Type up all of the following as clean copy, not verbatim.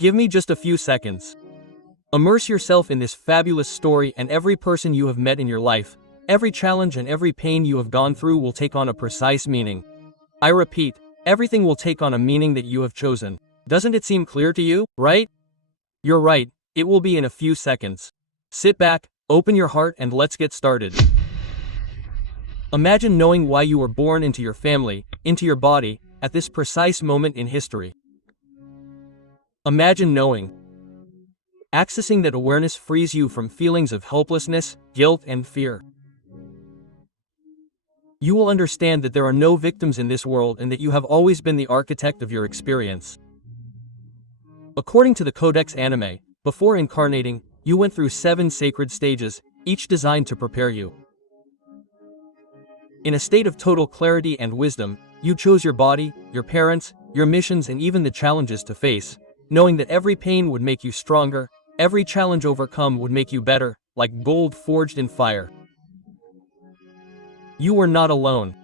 Give me just a few seconds. Immerse yourself in this fabulous story, and every person you have met in your life, every challenge and every pain you have gone through will take on a precise meaning. I repeat, everything will take on a meaning that you have chosen. Doesn't it seem clear to you, right? You're right, it will be in a few seconds. Sit back, open your heart, and let's get started. Imagine knowing why you were born into your family, into your body, at this precise moment in history. Imagine knowing. Accessing that awareness frees you from feelings of helplessness, guilt, and fear. You will understand that there are no victims in this world and that you have always been the architect of your experience. According to the CODEX ANIMAE, before incarnating, you went through 7 sacred stages, each designed to prepare you. In a state of total clarity and wisdom, you chose your body, your parents, your missions, and even the challenges to face, knowing that every pain would make you stronger, every challenge overcome would make you better, like gold forged in fire. You were not alone.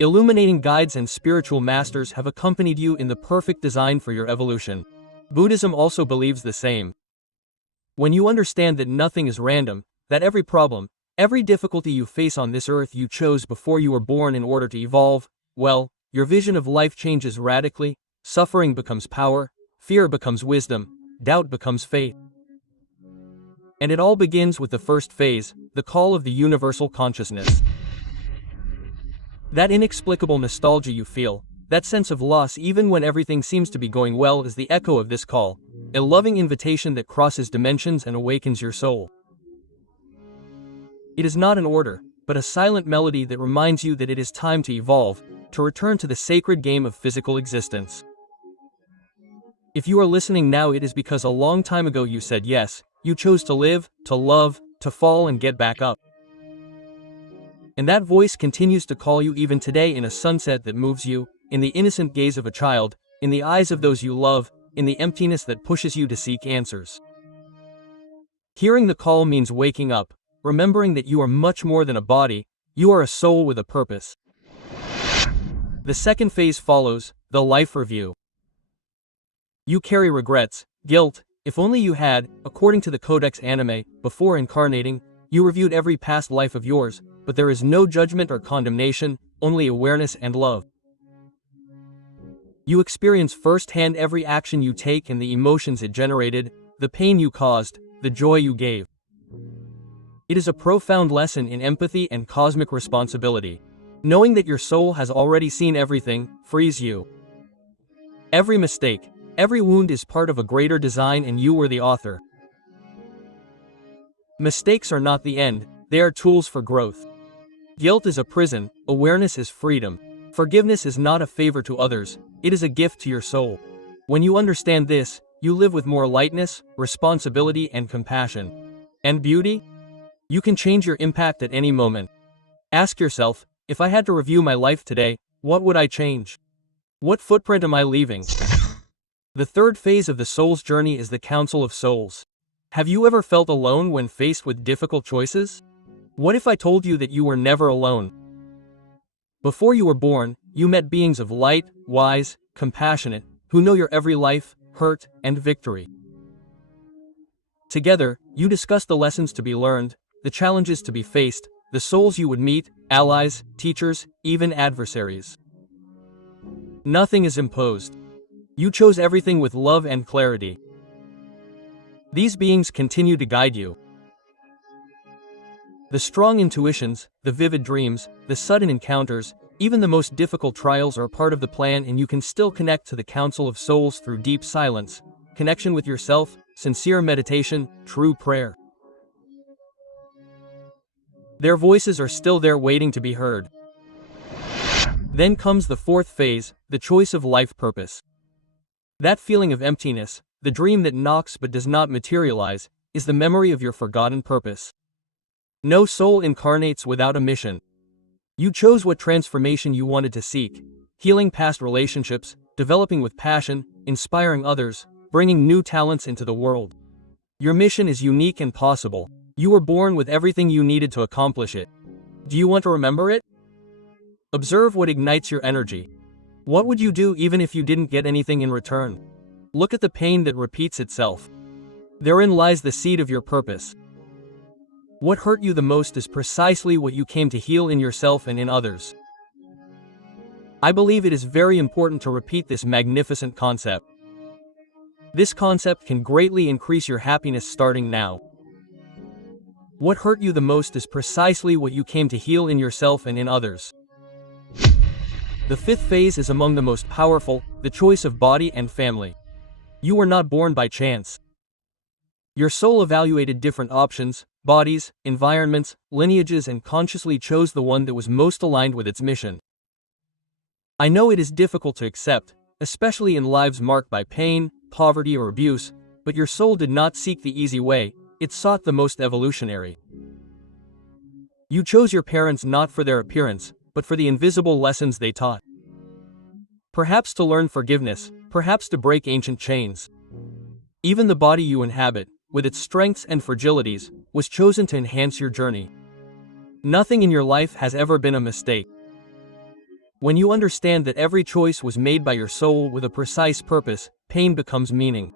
Illuminating guides and spiritual masters have accompanied you in the perfect design for your evolution. Buddhism also believes the same. When you understand that nothing is random, that every problem, every difficulty you face on this earth you chose before you were born in order to evolve, well, your vision of life changes radically, suffering becomes power, fear becomes wisdom, doubt becomes faith. And it all begins with the first phase, the call of the universal consciousness. That inexplicable nostalgia you feel, that sense of loss even when everything seems to be going well, is the echo of this call, a loving invitation that crosses dimensions and awakens your soul. It is not an order, but a silent melody that reminds you that it is time to evolve, to return to the sacred game of physical existence. If you are listening now, it is because a long time ago you said yes, you chose to live, to love, to fall and get back up. And that voice continues to call you even today, in a sunset that moves you, in the innocent gaze of a child, in the eyes of those you love, in the emptiness that pushes you to seek answers. Hearing the call means waking up, remembering that you are much more than a body, you are a soul with a purpose. The second phase follows, the life review. You carry regrets, guilt. If only you had, according to the CODEX ANIMAE, before incarnating, you reviewed every past life of yours, but there is no judgment or condemnation, only awareness and love. You experience firsthand every action you take and the emotions it generated, the pain you caused, the joy you gave. It is a profound lesson in empathy and cosmic responsibility. Knowing that your soul has already seen everything frees you. Every mistake, every wound is part of a greater design, and you were the author. Mistakes are not the end, they are tools for growth. Guilt is a prison, awareness is freedom. Forgiveness is not a favor to others, it is a gift to your soul. When you understand this, you live with more lightness, responsibility, and compassion. And beauty? You can change your impact at any moment. Ask yourself, if I had to review my life today, what would I change? What footprint am I leaving? The third phase of the soul's journey is the Council of Souls. Have you ever felt alone when faced with difficult choices? What if I told you that you were never alone? Before you were born, you met beings of light, wise, compassionate, who know your every life, hurt, and victory. Together, you discussed the lessons to be learned, the challenges to be faced, the souls you would meet, allies, teachers, even adversaries. Nothing is imposed. You chose everything with love and clarity. These beings continue to guide you. The strong intuitions, the vivid dreams, the sudden encounters, even the most difficult trials are part of the plan, and you can still connect to the Council of Souls through deep silence, connection with yourself, sincere meditation, true prayer. Their voices are still there waiting to be heard. Then comes the fourth phase, the choice of life purpose. That feeling of emptiness, the dream that knocks but does not materialize, is the memory of your forgotten purpose. No soul incarnates without a mission. You chose what transformation you wanted to seek: healing past relationships, developing with passion, inspiring others, bringing new talents into the world. Your mission is unique and possible. You were born with everything you needed to accomplish it. Do you want to remember it? Observe what ignites your energy. What would you do even if you didn't get anything in return? Look at the pain that repeats itself. Therein lies the seed of your purpose. What hurt you the most is precisely what you came to heal in yourself and in others. I believe it is very important to repeat this magnificent concept. This concept can greatly increase your happiness starting now. What hurt you the most is precisely what you came to heal in yourself and in others. The fifth phase is among the most powerful, the choice of body and family. You were not born by chance. Your soul evaluated different options, bodies, environments, lineages, and consciously chose the one that was most aligned with its mission. I know it is difficult to accept, especially in lives marked by pain, poverty, or abuse, but your soul did not seek the easy way, it sought the most evolutionary. You chose your parents not for their appearance, but for the invisible lessons they taught. Perhaps to learn forgiveness, perhaps to break ancient chains. Even the body you inhabit, with its strengths and fragilities, was chosen to enhance your journey. Nothing in your life has ever been a mistake. When you understand that every choice was made by your soul with a precise purpose, pain becomes meaning.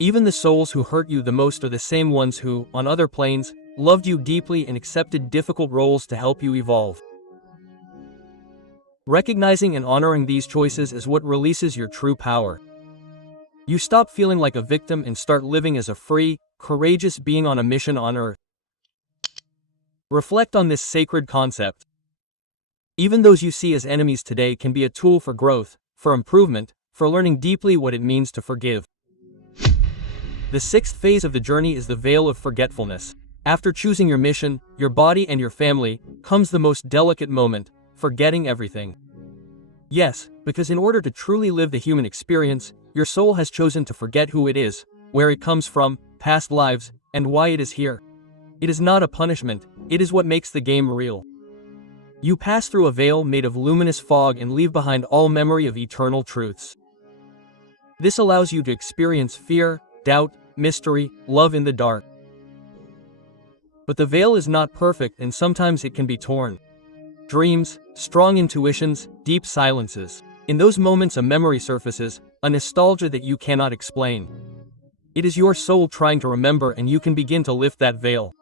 Even the souls who hurt you the most are the same ones who, on other planes, loved you deeply and accepted difficult roles to help you evolve. Recognizing and honoring these choices is what releases your true power. You stop feeling like a victim and start living as a free, courageous being on a mission on Earth. Reflect on this sacred concept. Even those you see as enemies today can be a tool for growth, for improvement, for learning deeply what it means to forgive. The sixth phase of the journey is the veil of forgetfulness. After choosing your mission, your body, and your family, comes the most delicate moment, forgetting everything. Yes, because in order to truly live the human experience, your soul has chosen to forget who it is, where it comes from, past lives, and why it is here. It is not a punishment, it is what makes the game real. You pass through a veil made of luminous fog and leave behind all memory of eternal truths. This allows you to experience fear, doubt, mystery, love in the dark. But the veil is not perfect and sometimes it can be torn. Dreams, strong intuitions, deep silences. In those moments a memory surfaces, a nostalgia that you cannot explain. It is your soul trying to remember and you can begin to lift that veil.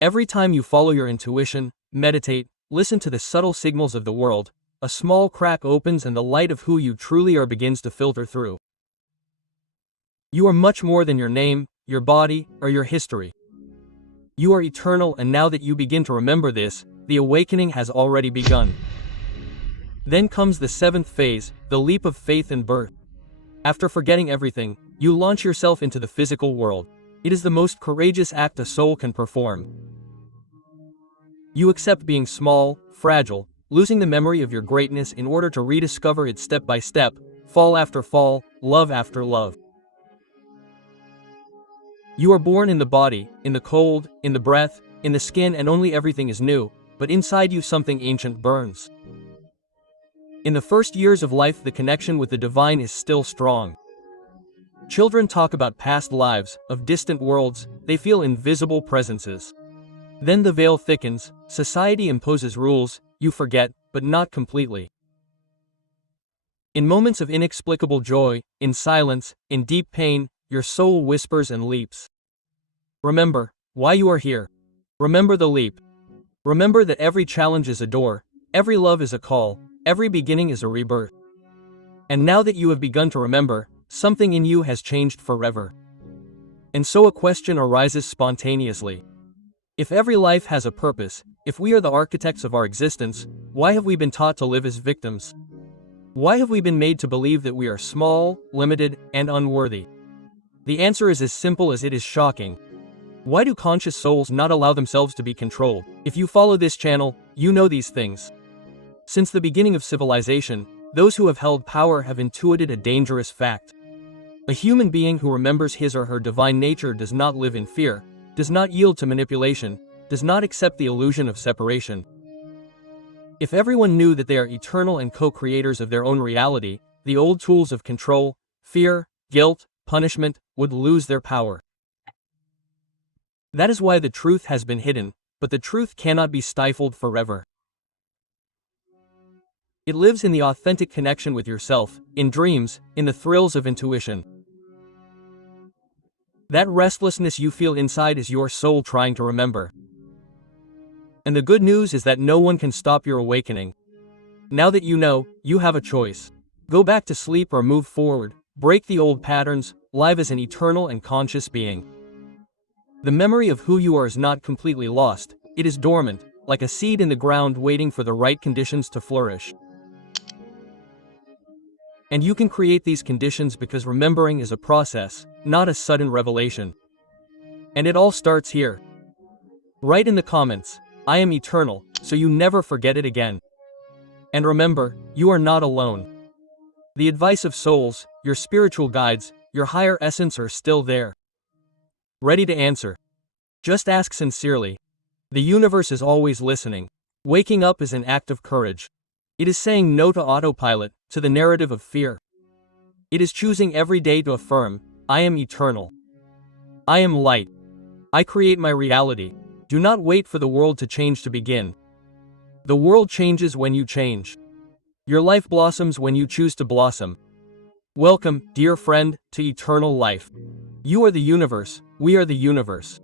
Every time you follow your intuition, meditate, listen to the subtle signals of the world, a small crack opens and the light of who you truly are begins to filter through. You are much more than your name, your body, or your history. You are eternal, and now that you begin to remember this, the awakening has already begun. Then comes the seventh phase, the leap of faith and birth. After forgetting everything, you launch yourself into the physical world. It is the most courageous act a soul can perform. You accept being small, fragile, losing the memory of your greatness in order to rediscover it step by step, fall after fall, love after love. You are born in the body, in the cold, in the breath, in the skin, and only everything is new, but inside you something ancient burns. In the first years of life the connection with the divine is still strong. Children talk about past lives, of distant worlds, they feel invisible presences. Then the veil thickens, society imposes rules, you forget, but not completely. In moments of inexplicable joy, in silence, in deep pain, your soul whispers and leaps. Remember why you are here. Remember the leap. Remember that every challenge is a door, every love is a call, every beginning is a rebirth. And now that you have begun to remember, something in you has changed forever. And so a question arises spontaneously. If every life has a purpose, if we are the architects of our existence, why have we been taught to live as victims? Why have we been made to believe that we are small, limited, and unworthy? The answer is as simple as it is shocking. Why do conscious souls not allow themselves to be controlled? If you follow this channel, you know these things. Since the beginning of civilization, those who have held power have intuited a dangerous fact. A human being who remembers his or her divine nature does not live in fear, does not yield to manipulation, does not accept the illusion of separation. If everyone knew that they are eternal and co-creators of their own reality, the old tools of control, fear, guilt, punishment, would lose their power. That is why the truth has been hidden, but the truth cannot be stifled forever. It lives in the authentic connection with yourself, in dreams, in the thrills of intuition. That restlessness you feel inside is your soul trying to remember. And the good news is that no one can stop your awakening. Now that you know, you have a choice. Go back to sleep or move forward, break the old patterns, live as an eternal and conscious being. The memory of who you are is not completely lost, it is dormant, like a seed in the ground waiting for the right conditions to flourish. And you can create these conditions because remembering is a process, not a sudden revelation. And it all starts here. Write in the comments, "I am eternal," so you never forget it again. And remember, you are not alone. The advice of souls, your spiritual guides, your higher essence are still there. Ready to answer. Just ask sincerely. The universe is always listening. Waking up is an act of courage. It is saying no to autopilot, to the narrative of fear. It is choosing every day to affirm, "I am eternal. I am light. I create my reality." Do not wait for the world to change to begin. The world changes when you change. Your life blossoms when you choose to blossom. Welcome, dear friend, to eternal life. You are the universe, we are the universe.